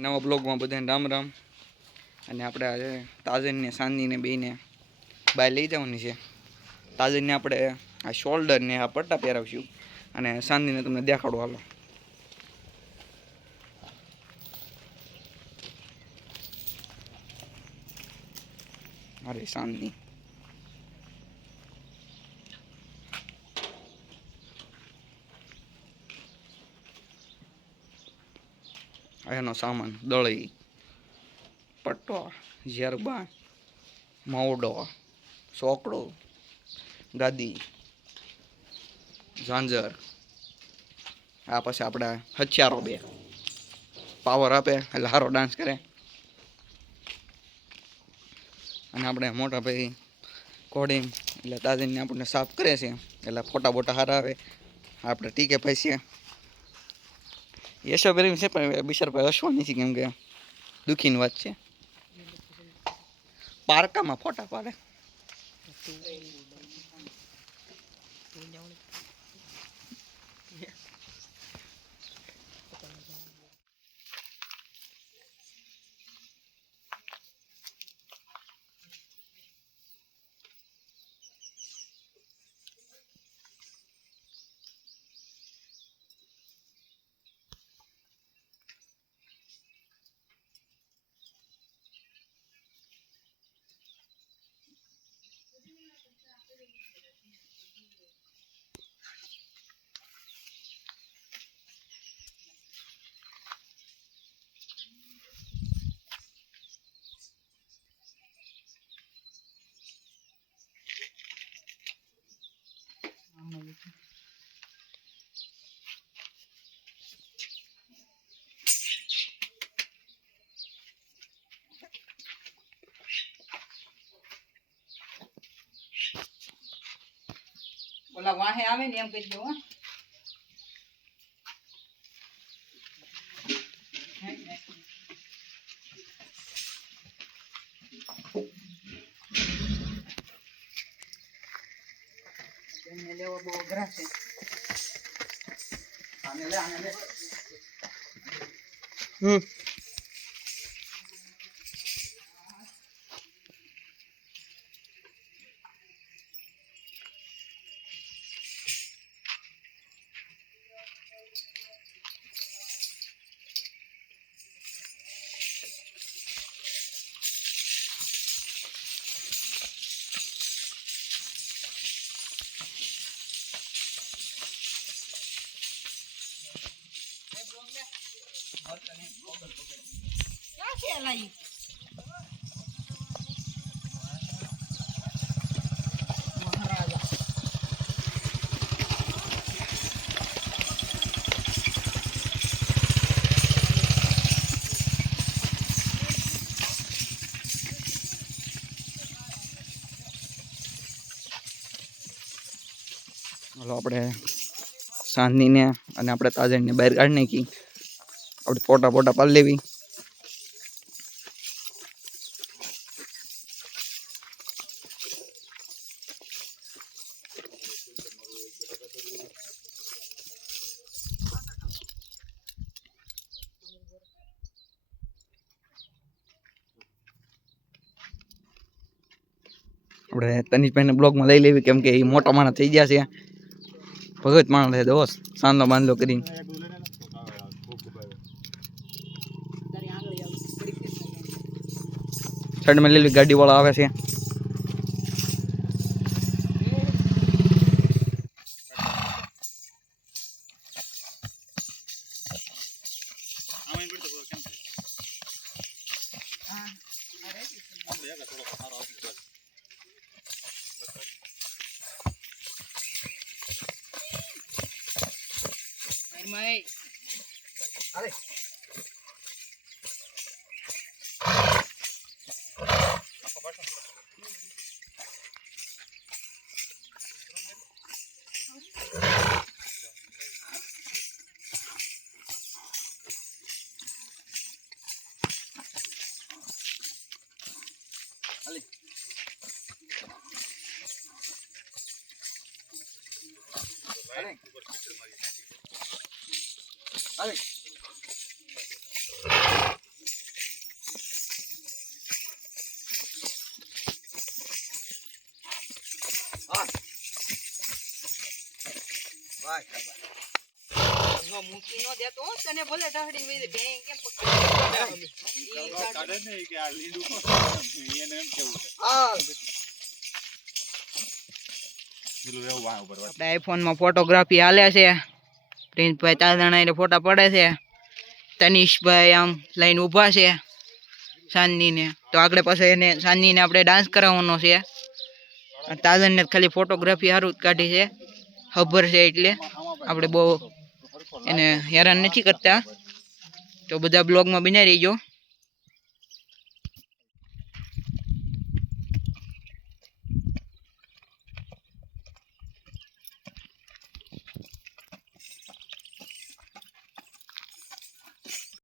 નવા બ્લોગમાં બધાને રામ રામ. અને આપણે આજે તાજનને સાંદીને બેને બહાર લઈ જવાની છે. તાજનને આપણે આ શોલ્ડરને આ પટ્ટા પહેરાવશું અને સાંદીને તમને દેખાડો હાલો. અરે સાંદી એનો સામાન દળી, પટ્ટો, ઝેરબા, માવડો, સોકડો, ગાદી, ઝાંઝર. આ પછી આપણે હથિયારો બે પાવર આપે એટલે સારો ડાન્સ કરે. અને આપણે મોટા ભાઈ કોડિંગ એટલે તાજનને આપણને સાફ કરે છે એટલે ફોટા બોટા સારા આવે. આપણે ટીકે ભાઈ છે યશો બેરી છે પણ બિચાર ભાઈ હસવાની છે કેમ કે દુઃખીની વાત છે. પારકામાં ફોટા પાડે. ઓલા વાહે આવે ને એમ કહી દો. લેવો બહુ અઘરા છે. આને લે. क्या खेल आई महाराजा હાલો આપણે સાંજનીને અને આપણે તાજનને બહાર કાઢી નાખી. આપણે ફોટા પાડી લેવી. આપણે તનિષભાઈને બ્લોગમાં લઈ લેવી કેમ કે એ મોટા માણસ થઈ ગયા છે. ભગત માણસ છે દોસ્ત સાંદલો બાંધલો કરીને. સાઈડમાં લઈ લેવી ગાડી વાળા આવે છે. અરે અરે મૂકી નો દેતો તને ભલે ઢાળી વઈ ભેં કેમ કાઢે ને કે આ લીંડું એને એમ કેવું છે હા પેલું એવું વાહ ઉપર આપણે આઈફોન માં ફોટોગ્રાફી હાલે છે પ્રિન્સભાઈ તારદાણા એને ફોટા પડે છે તનિષભાઈ આમ લઈને ઊભા છે ચાંદનીને તો આગળ પાછળ એને ચાંદનીને આપણે ડાન્સ કરાવવાનો છે તાજનને ખાલી ફોટોગ્રાફી સારું જ કાઢી છે ખબર છે એટલે આપણે બહુ એને હેરાન નથી કરતા તો બધા બ્લોગમાં બનાવી રહીજો